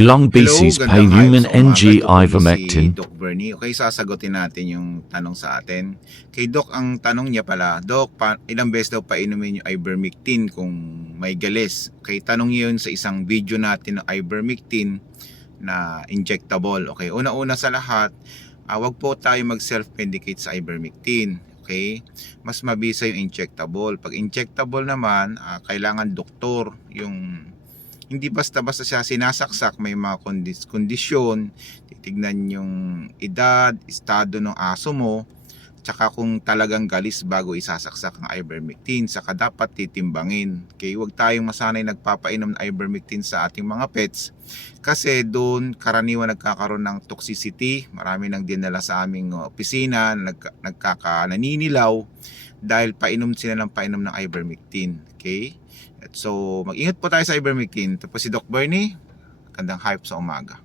Ilang Hello, beses pay gandang human hayop sa umaga. NG Ito po si ivermectin. Doc Bernie. Okay, sasagutin natin yung tanong sa atin. Kay Doc, ang tanong niya pala, Doc, ilang beses daw painumin yung ivermectin kung may galis? Okay, tanong yun sa isang video natin ng ivermectin na injectable. Okay, una-una sa lahat, wag po tayo mag-self-medicate sa ivermectin. Okay, mas mabisa yung injectable. Pag injectable naman, kailangan doktor yung hindi basta-basta siya sinasaksak, may mga kondisyon, titignan yung edad, estado ng aso mo, tsaka kung talagang galis bago isasaksak ang ivermectin, saka dapat titimbangin. Okay, huwag tayong masanay nagpapainom ng ivermectin sa ating mga pets kasi doon karaniwan nagkakaroon ng toxicity. Marami nang dinala sa aming opisina, naninilaw dahil painom sila ng painom ng ivermectin. Okay? So, mag-ingat po tayo sa ivermectin. Ito po si Doc Bernie. Magandang hype sa umaga.